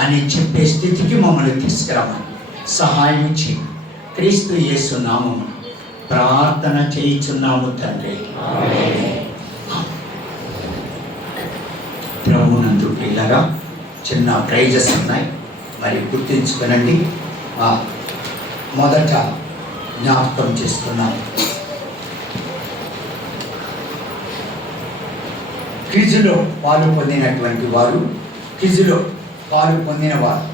అని చెప్పే స్థితికి మమ్మల్ని తీసుకురామని సహాయం చేయి. క్రీస్తు యేసు నామమున ప్రార్థన చేయుచున్నాము తండ్రి. ప్రభునందు పిల్లగా చిన్న ప్రైజెస్ ఉన్నాయి, మరి గుర్తించుకునండి. మొదట జ్ఞాపకం చేసుకున్నాం, క్విజ్లో పాలు పొందినటువంటి వారు, క్విజ్లో పాలు పొందిన వారు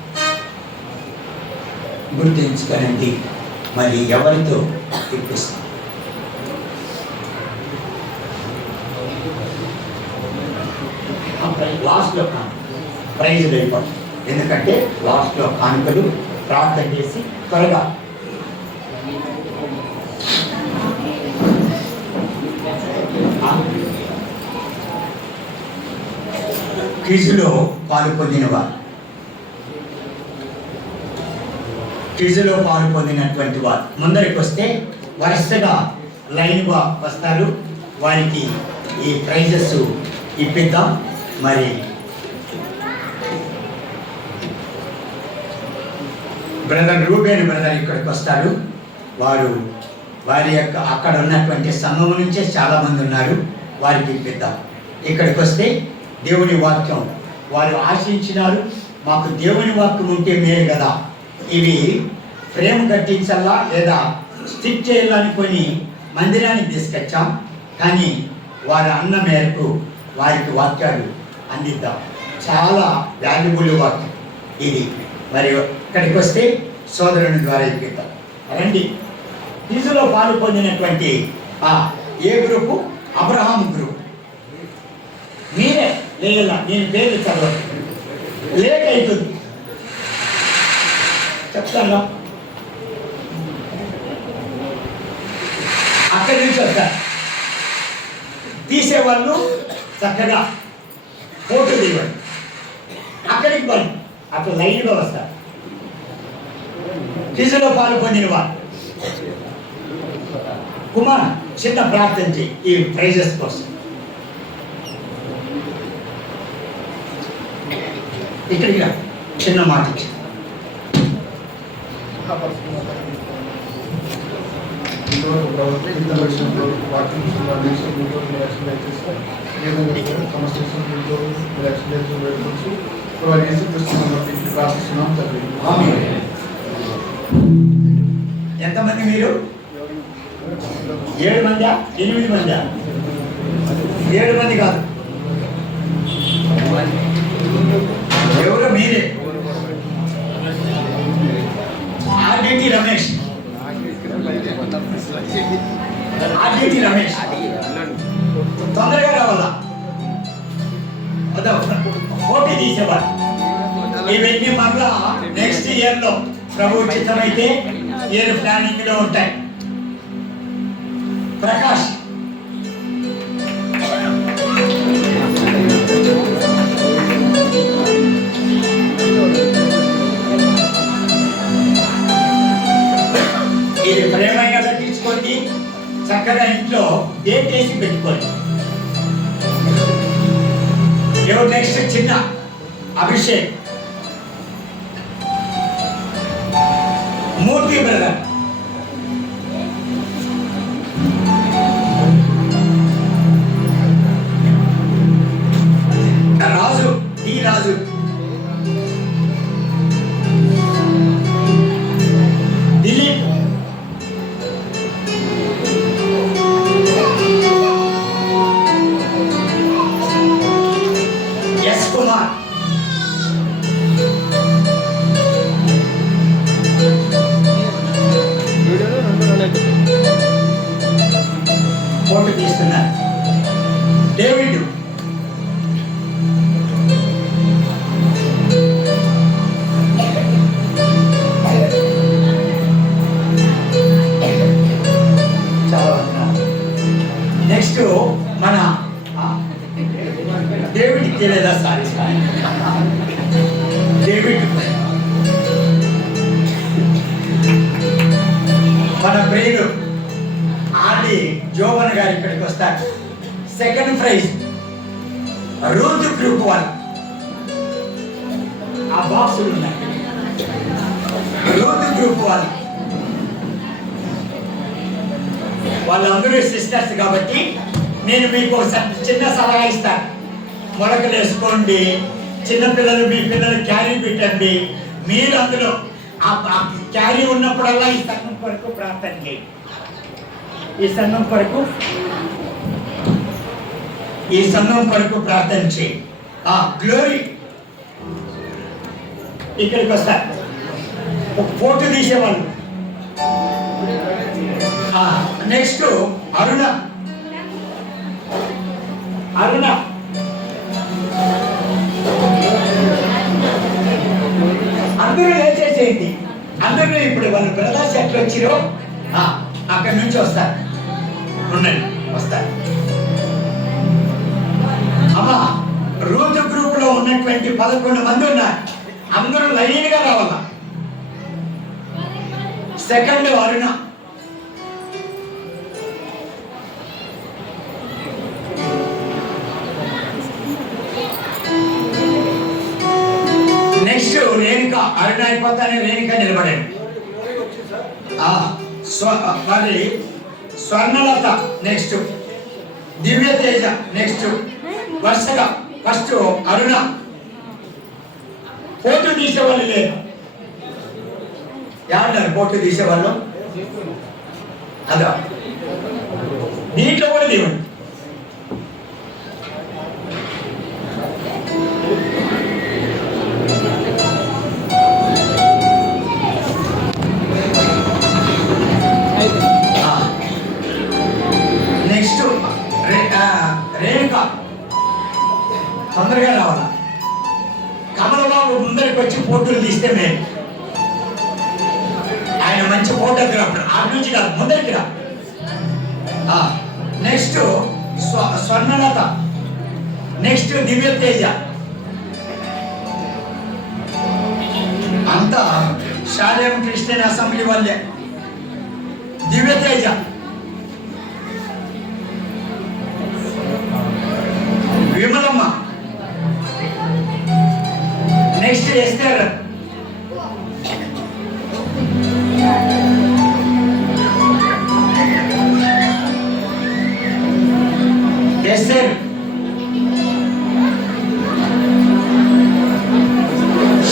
గుర్తించుకోనండి. మరి ఎవరితో ఇప్పిస్తాం? లాస్ట్లో ప్రైజ్ అయిపోతుంది, ఎందుకంటే లాస్ట్లో కానుకలు ప్రార్థన చేసి త్వరగా క్విజ్లో పాలు పొందినవారు, క్విజ్లో పాలు పొందినటువంటి వారు ముందరికి వస్తే వరుసగా లైన్గా వస్తారు. వారికి ఈ ప్రైజెస్ ఇప్పిద్దాం. మరి బ్రదర్ రూబేన్ బ్రదర్ ఇక్కడికి వస్తారు. వారి యొక్క అక్కడ ఉన్నటువంటి సంఘం నుంచే చాలామంది ఉన్నారు, వారికి ఇప్పిద్దాం. ఇక్కడికి వస్తే దేవుని వాక్యం వారు ఆశించినారు. మాకు దేవుని వాక్యం ఉంటే మేలు కదా, ఇవి ఫ్రేమ్ కట్టించాలా లేదా స్టిక్ చేయాలనుకొని మందిరానికి తీసుకొచ్చాం. కానీ వారి అన్న మేరకు వారికి వాక్యాలు అందిద్దాం. చాలా వాల్యుబుల్ వాక్యం ఇది. మరి ఇక్కడికి వస్తే సోదరుని ద్వారా ఇప్పిద్దాం. రండి. క్విజ్లో పాలు పొందినటువంటి ఏ గ్రూపు? Abraham group. మీరే లేలా, నేను పేరు చదవాలి, లేట్ అవుతుంది చెప్తాను. అక్కడి నుంచి వస్తారు తీసేవాళ్ళు, చక్కగా ఫోటో తీయవండి. అక్కడికి వాళ్ళు అట్లా లైన్గా వస్తారు. క్విజ్లో పాలు పొందిన వారు కుమార్ చిన్న ప్రార్థన చేయి ఈ ప్రైజెస్ కోసం. ఇక్కడికి చిన్న మాట ఇచ్చి ఎంతమంది మీరు? 7 మందా? 8 మందా? 7 మంది కాదు, ఎవరో మీరే. ఆర్డిటి రమేష్, ఆర్డిటి రమేష్ తొందరగా రావాలా, పోటీ తీసేవారు. ఇవన్నీ మళ్ళా నెక్స్ట్ ఇయర్లో ప్రభు చిత్తమైతే ఇయర్ ప్లానింగ్లో ఉంటాయి. ప్రకాష్ ఇది ప్రేమగా కట్టించుకోండి, చక్కగా ఇంట్లో డేట్ వేసి పెట్టుకోండి. ఎవరు నెక్స్ట్? చిన్న అభిషేక్, మూర్తి బ్రదర్, రాజు, డి రాజు, దిలీప్, ఎస్ కుమార్, ఫోటో తీస్తున్నారు. డేవిడ్, నెక్స్ట్ మన డేవిడ్ తెలియదా? సారీ డేవిడ్, మన ప్రియుడు ఆది జోవన్ గారు ఇక్కడికి వస్తారు. Second prize Ruth group 1. అబ్బా బాక్సులు ఉన్నాయి. రూత్ గ్రూప్ వాళ్ళందరూ సిస్టర్స్ కాబట్టి నేను మీకు ఒక చిన్న సలహా ఇస్తాను. మొలకలు వేసుకోండి, చిన్నపిల్లలు మీ పిల్లలు క్యారీ పెట్టండి. మీరు అందులో ఆ క్యారీ ఉన్నప్పుడల్లా ఈ సంఘం కొరకు ప్రార్థన చేయండి. ఈ సంఘం కొరకు ప్రార్థన చేయండి. గ్లోరీ ఇక్కడికి వస్తారు. ఒక ఫోటో తీసేవాళ్ళు. నెక్స్ట్ అరుణ అందరూ లేచేసేయండి. అందరూ ఇప్పుడు వాళ్ళు బ్రదర్స్ ఎట్లా వచ్చిరో అక్కడి నుంచి వస్తారు. ఉండండి, వస్తారు. అమ్మా, రూత్ గ్రూప్ లో ఉన్నటువంటి 11 మంది ఉన్నారు. అందరూ లైన్ గా రావాలా. సెకండ్ అరుణ, నెక్స్ట్ రేణుక. అరుణ అయిపోతానే రేణుక నిలబడండి. మరి స్వర్ణలత నెక్స్ట్, దివ్య తేజ నెక్స్ట్. వరుసగా ఫస్ట్ అరుణ. ఫోటో తీసేవాళ్ళు లేదు. ఎవరు ఫోటో తీసేవాళ్ళు? అదా దీంట్లో కూడా తీయండి. నెక్స్ట్ రేణుక తొందరగా రావాలా. కమలబాబు ముందరికి వచ్చి ఫోటోలు తీస్తే మేము, ఆయన మంచి ఫోటోగ్రాఫర్. ఆ నుంచి కాదు, ముందరికి రా. Next Swarnalatha, next Divya Teja. అంతా శాలేం క్రిస్టియన్ అసెంబ్లీ వాళ్ళే. Divya Teja, Vimalamma, next Esther,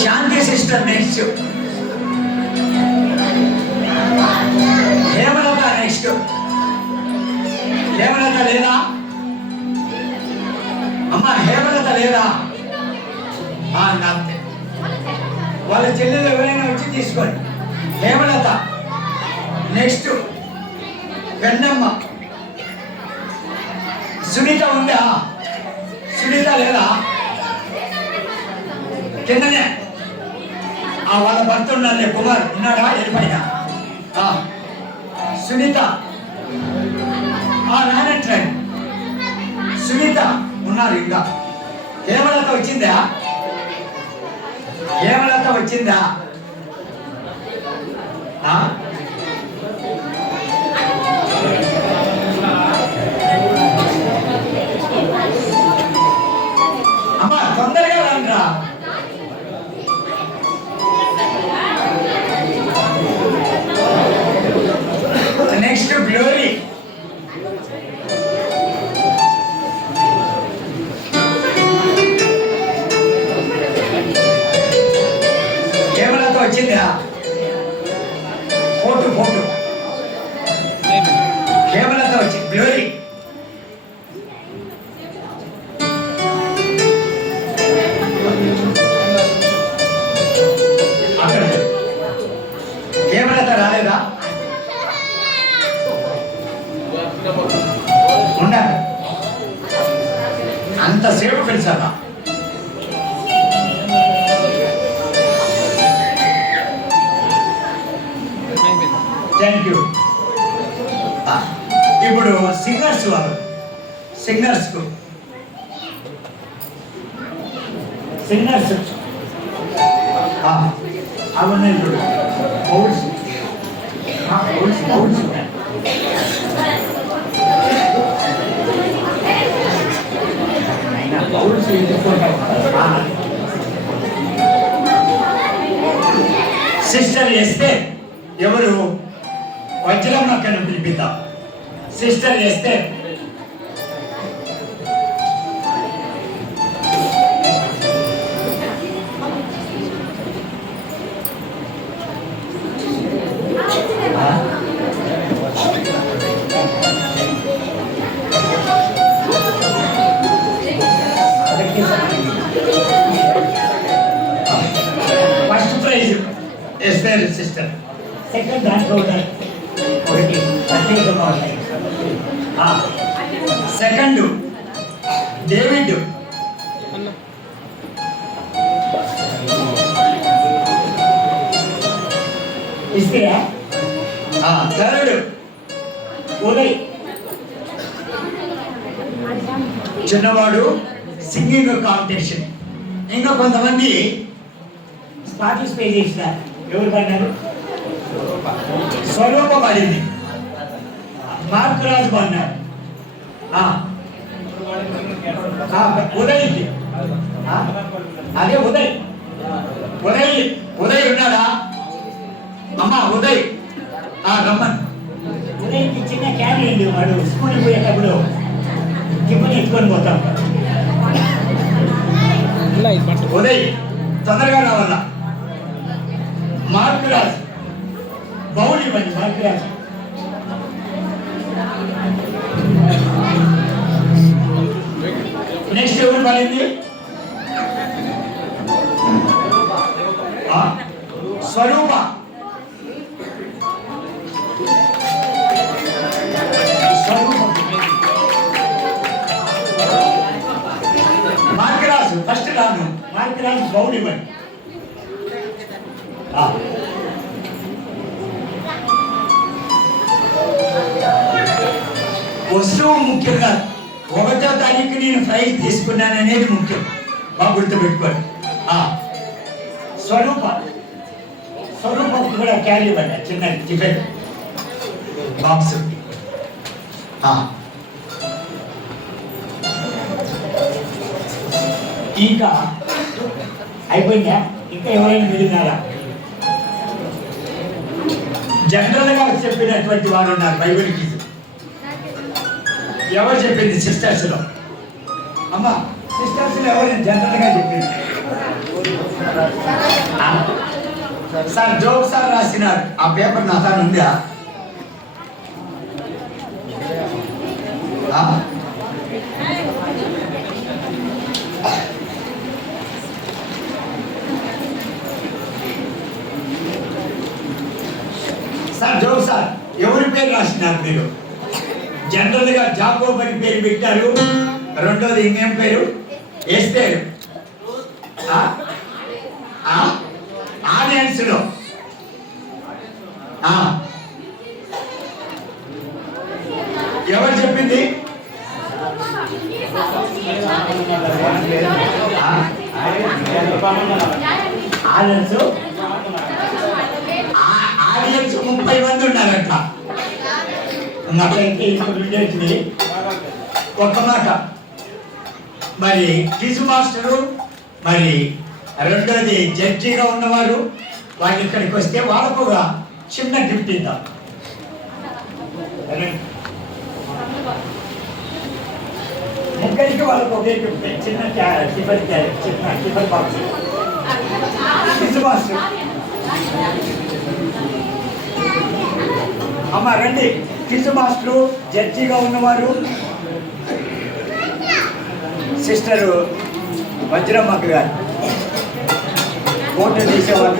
Shanti sister. Next Hemalatha. Next Hemalatha లేదా అమ్మా? హేమలత లేదా? అంతే. వాళ్ళ చెల్లెలు ఎవరైనా వచ్చి తీసుకోండి. హేమలత. నెక్స్ట్ గన్నమ్మ. సునీత ఉందా? సునీత లేదా? కిందనే వాళ్ళ భర్త ఉన్నాడే కుమార్ ఉన్నాడా? వెళ్ళిపోయినా. సునీత నానంటాడు. సునీత ఉన్నారు ఇంకా. హేమలత వచ్చిందా? హేమలత వచ్చిందా? అమ్మా తొందరగా రండ్రా. Next glory. హేమలత వచ్చిందా? ఫోటో హేమలత వచ్చి గ్లోరీ. అక్కడ హేమలత రాలేదా? ఉన్నారు. అంతసేపు పిలిచారా? Thank you. ఇప్పుడు సింగర్స్ సింగర్స్ అవన్నీ చూడు. సిస్టర్ ఎస్తే ఎవరు? వజ్రమ్మక్కను పిలిపిద్దాం. Sister Esther first prize SR sister, second దాంట్లో ఒకటి ప్రత్యేకంగా ఉంటాయి. సెకండ్ డేవిడ్, ఇస్తారా? థర్డ్ ఉదయ్, చిన్నవాడు సింగింగ్ కాంపిటీషన్. ఇంకా కొంతమంది పార్టిసిపేట్ చేసినారు. ఎవరు పడినారు? స్వరూప పడింది, మార్కరాజు పడినారు, ఉదయ్కి అదే ఉదయ్. ఉదయ్ ఉదయ్ ఉన్నాడా అమ్మా? ఉదయ్ రమ్మన్. ఉదయ్కి చిన్న క్యాన్ అండి, వాడు స్కూల్కి పోయేటప్పుడు టిఫిన్ ఎత్తుకొని పోతాం. ఉదయ్ తొందరగా రావాలా. మార్కరాజ్ బౌల్ ఇవ్వండి. మార్కరాజ్ నెక్స్ట్ ఎవరు పడింది? స్వరూప. మార్కరాజు ఫస్ట్ రాను. మార్కరాజు బౌల్ ఇవ్వండి. వస్తువు ముఖ్యంగా 1వ తారీఖు నేను ప్రైజ్ తీసుకున్నాను అనేది ముఖ్యం. బాగా గుర్తుపెట్టుకోండి. స్వరూప, స్వరూపకు కూడా క్యారీ ఇవ్వండి, చిన్న టిఫిన్ బాక్స్. ఇంకా అయిపోయిందా? ఇంకా ఎవరైనా మిగిలినారా? జనరల్ గా చెప్పినటువంటి వారు ఉన్నారు బైబిల్కి. ఎవరు చెప్పింది? సిస్టర్స్ లో. అమ్మా సిస్టర్స్ లో ఎవరైనా జనరల్ గా చెప్పింది? సార్ జోక్ సార్ రాసినారు. ఆ పేపర్ నా తాను ఉందా? సార్ జోక్ సార్ ఎవరి పేరు రాసినారు మీరు? జనరల్ గా జాకోబ్ అని పేరు పెట్టారు. రెండోది ఇంకేం పేరు? ఎస్తేరు. ఆడియన్స్ లో ఎవరు చెప్పింది? ఆడియన్స్ 30 మంది ఉన్నారట. నాకైతే ఇప్పుడు ఉండేది ఒక్క మాట. మరి క్విజ్ మాస్టరు, మరి రెండోది జడ్జిగా ఉన్నవారు, వాళ్ళు ఇక్కడికి వస్తే వాళ్ళకు ఒక చిన్న గిఫ్ట్ ఇద్దాం. ముగ్గురికి వాళ్ళకు ఒకే గిఫ్ట్, చిన్న టిఫిన్ బాక్స్. క్విజ్ మాస్టర్ అమ్మ రండి. క్విజ్ మాస్టరు, జడ్జిగా ఉన్నవారు, సిస్టర్ వజ్రమ్మక్క గారు, ఓట్లు చేసేవాళ్ళు.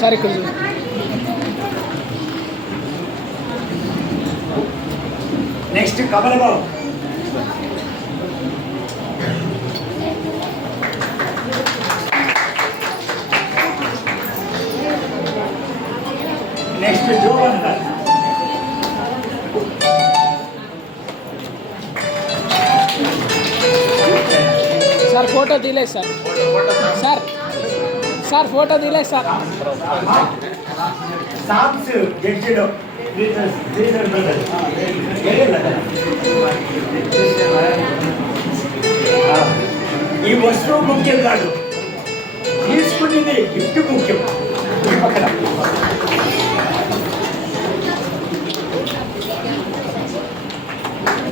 సరే నెక్స్ట్ కమలబాబు. నెక్స్ట్ జోవన్ గారు. సార్ ఫోటో తీలేదు సార్. సార్ సార్ ఫోటో తీలేదు సార్. సాంగ్స్ జడ్జిలో ఈ వస్తువు ముఖ్యం కాదు, తీసుకునేది గిఫ్ట్ ముఖ్యం. ఈ పక్కన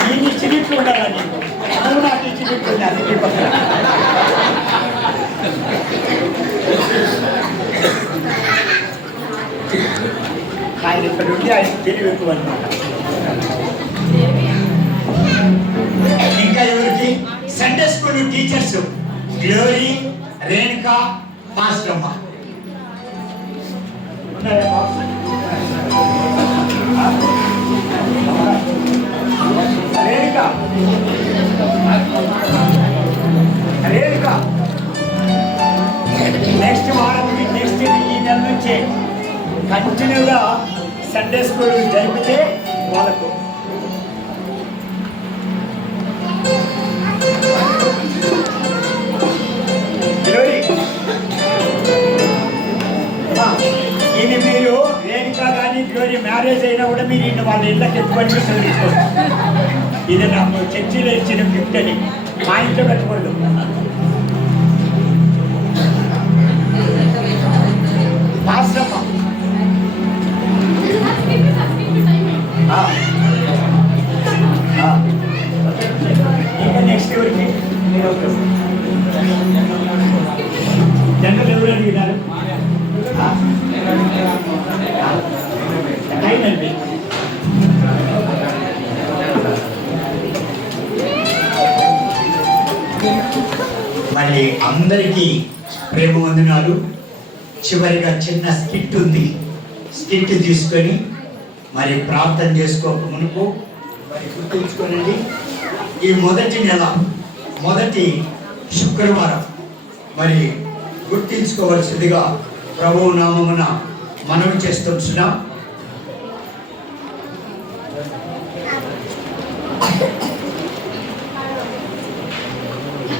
నేను ఇచ్చినట్లు ఉండాలా, నీకు నువ్వు నాకు ఇచ్చినట్లు ఉండాలి. ఈ పక్కన ఆయన ఇక్కడ ఉండి ఆయన తెలివి ఎక్కువ అనమాట. ఇంకా ఎవరికి? Sunday school teachers Glory, Renuka, మాస్టర్మ్మ. రేణుకా రేణుకా నెక్స్ట్ వారం, నెక్స్ట్ ఈ నెల నుంచి కంటిన్యూగా సండే స్కూల్ జరిపితే వాళ్ళకు ఇది మీరు రేణుకా కానీ గ్లోరీ మ్యారేజ్ అయినా కూడా మీరు ఇన్ని వాళ్ళ ఇళ్ళకి ఎత్తుకొని తీసుకోండి. ఇది నాకు చర్చిలో ఇచ్చిన గిఫ్ట్ అని, మా ఇంట్లో పెట్టుకోండి. ఇంకా నెక్స్ట్ ఎవరికి జనరల్ ఎవరు అడిగినారు? అయిందండి. మరి అందరికీ ప్రేమ వందనాలు. చివరిగా చిన్న స్కిట్ ఉంది, స్కిట్ తీసుకొని మరి ప్రార్థన చేసుకోక మునుపు మరి గుర్తుంచుకోనండి. ఈ మొదటి నెల మొదటి శుక్రవారం మరి గుర్తించుకోవాల్సిందిగా ప్రభువు నామమున మనవి చేస్తున్నాం.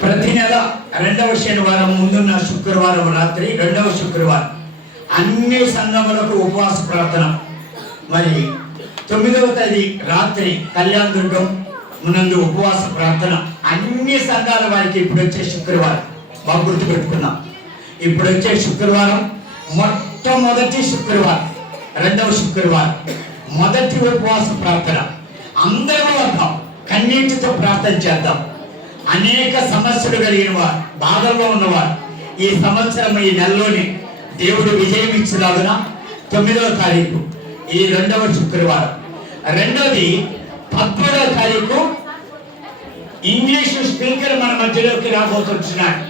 ప్రతి నెల రెండవ శనివారం ముందున్న శుక్రవారం రాత్రి, రెండవ శుక్రవారం అన్ని సంఘములకు ఉపవాస ప్రార్థన. మరి 9వ తేదీ రాత్రి కళ్యాణ దుర్గం ముందు ఉపవాస ప్రార్థన అన్ని సంఘాల వారికి. ఇప్పుడు వచ్చే శుక్రవారం బాగా గుర్తుపెట్టుకున్నాం. ఇప్పుడు వచ్చే శుక్రవారం మొట్టమొదటి శుక్రవారం, రెండవ శుక్రవారం మొదటి ఉపవాస ప్రార్థన. అందరూ వద్దాం, కన్నీటితో ప్రార్థన చేద్దాం. అనేక సమస్యలు కలిగిన వారు, బాధల్లో ఉన్నవారు ఈ సంవత్సరం ఈ నెలలోనే దేవుడు విజయం ఇచ్చినాడున 9వ తారీఖు ఈ రెండవ శుక్రవారం. రెండోది 13వ తారీఖు ఇంగ్లీషు స్పీకర్ మన మధ్యలోకి రాబోతున్నాడు.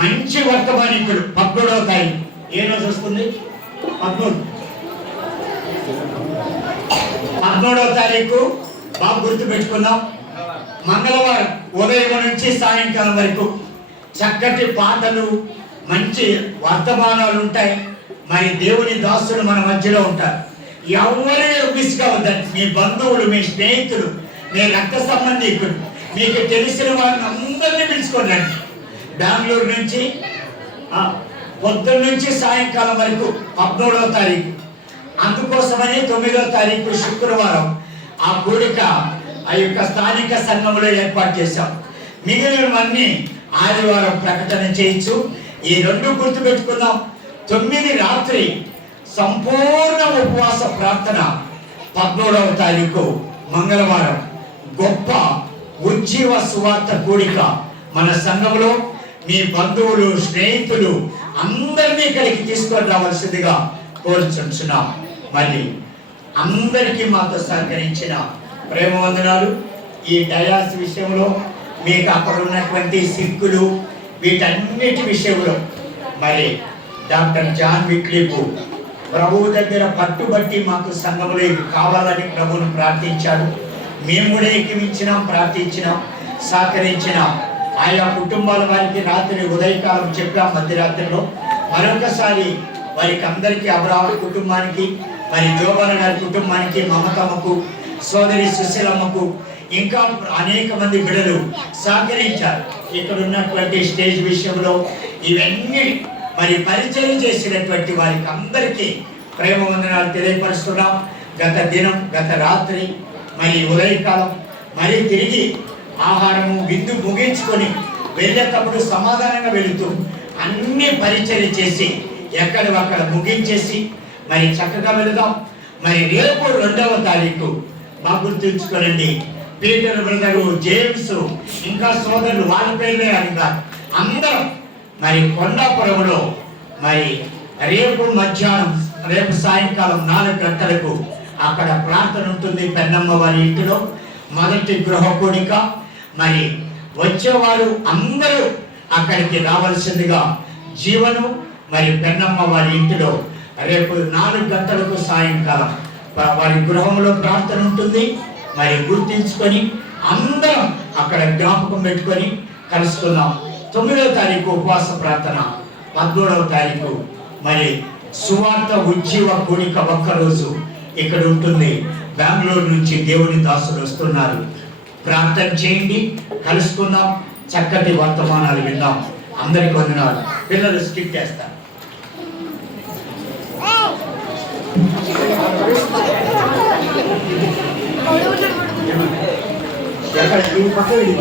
మంచి వర్తమానికుడు. 13వ తారీఖు ఏ రోజు వస్తుంది? 13వ తారీఖు బాగా గుర్తు పెట్టుకుందాం. మంగళవారం ఉదయం నుంచి సాయంకాలం వరకు చక్కటి పాటలు, మంచి వర్తమానాలు ఉంటాయి. మరి దేవుని దాసులు మన మధ్యలో ఉంటారు. ఎవరే మిస్ కావద్దండి. మీ బంధువులు, మీ స్నేహితులు, మీ రక్త సంబంధికులు, మీకు తెలిసిన వారిని అందరినీ పిలుచుకోండి. బెంగళూరు నుంచి పొద్దున్న నుంచి సాయంకాలం వరకు 13వ తారీఖు. అందుకోసమని 9వ తారీఖు శుక్రవారం ఆ కూడిక ఆ యొక్క స్థానిక సంఘంలో ఏర్పాటు చేశాం. మిగిలినవన్నీ ఆదివారం ప్రకటన చేయొచ్చు. ఈ రెండు గుర్తు పెట్టుకుందాం. 9 రాత్రి సంపూర్ణ ఉపవాస ప్రార్థన. 13వ తారీఖు మంగళవారం గొప్ప ఉజ్జీవ సువార్త కూడిక మన సంఘంలో. మీ బంధువులు, స్నేహితులు అందరినీ ఇక్కడికి తీసుకొని రావాల్సిందిగా కోరుచున్నాం. మళ్ళీ అందరికీ మాతో సహకరించిన ప్రేమ వందనాలు. ఈ డయాస్ విషయంలో, మీకు అక్కడ ఉన్నటువంటి సిక్కులు, వీటన్నిటి విషయంలో మరి డాక్టర్ జాన్ విక్లిపు ప్రభువు దగ్గర పట్టుబట్టి మాకు సంఘంలో ఇవి కావాలని ప్రభువును ప్రార్థించాడు. మేము కూడా ఎక్కించినాం, ప్రార్థించినాం, సహకరించినాం. ఆయా కుటుంబాల వారికి రాత్రి ఉదయకాలం చెప్పాం. మధ్యరాత్రిలో మరొకసారి వారికి అందరికీ, అబ్రాహం కుటుంబానికి, మరి జోబాల గారి కుటుంబానికి, మమతమ్మకు, సోదరి సుశీలమ్మకు, ఇంకా అనేక మంది బిడ్డలు సహకరించారు. ఇక్కడ ఉన్నటువంటి స్టేజ్ విషయంలో ఇవన్నీ మరి పరిచయం చేసినటువంటి వారికి అందరికీ ప్రేమ వందనాలు తెలియపరుస్తున్నాం. గత దినం, గత రాత్రి, మరి ఉదయకాలం, మరి తిరిగి ఆహారము విందు ముగించుకొని వెళ్ళేటప్పుడు సమాధానంగా వెళుతూ అన్ని పరిచర్య చేసి ఎక్కడివక్కడ ముగించేసి మరి చక్కగా వెళదాం. మరి రేపు 2వ తారీఖు బాగా గుర్తుంచుకోనండి. పీటర్ బ్రదరు, జేమ్స్, ఇంకా సోదరులు, వాళ్ళ పేర్లే అడిగా అందరం మరి కొండాపురంలో మరి రేపు సాయంకాలం 4 గంటలకు అక్కడ ప్రార్థన ఉంటుంది. పెన్నమ్మ వారి ఇంటిలో మొదటి గృహ కూడిక. మరి వచ్చేవారు అందరూ అక్కడికి రావాల్సిందిగా జీవను మరి పెన్నమ్మ వారి ఇంటిలో రేపు 4 గంటలకు సాయంకాలం వారి గృహంలో ప్రార్థన ఉంటుంది. మరి గుర్తించుకొని అందరం అక్కడ జ్ఞాపకం పెట్టుకొని కలుసుకుందాం. 9వ తారీఖు ఉపవాస ప్రార్థన, 13వ తారీఖు మరి సువార్త ఉజ్జీవ కూడిక ఒక్కరోజు ఇక్కడ ఉంటుంది. బెంగళూరు నుంచి దేవుని దాసులు వస్తున్నారు. ప్రార్థన చేయండి, కలుసుకుందాం, చక్కటి వర్తమానాలు విందాం. అందరికి వందనాలు. పిల్లలు స్కిప్ చేస్తారు. ఎక్కడ పక్క వెళ్ళి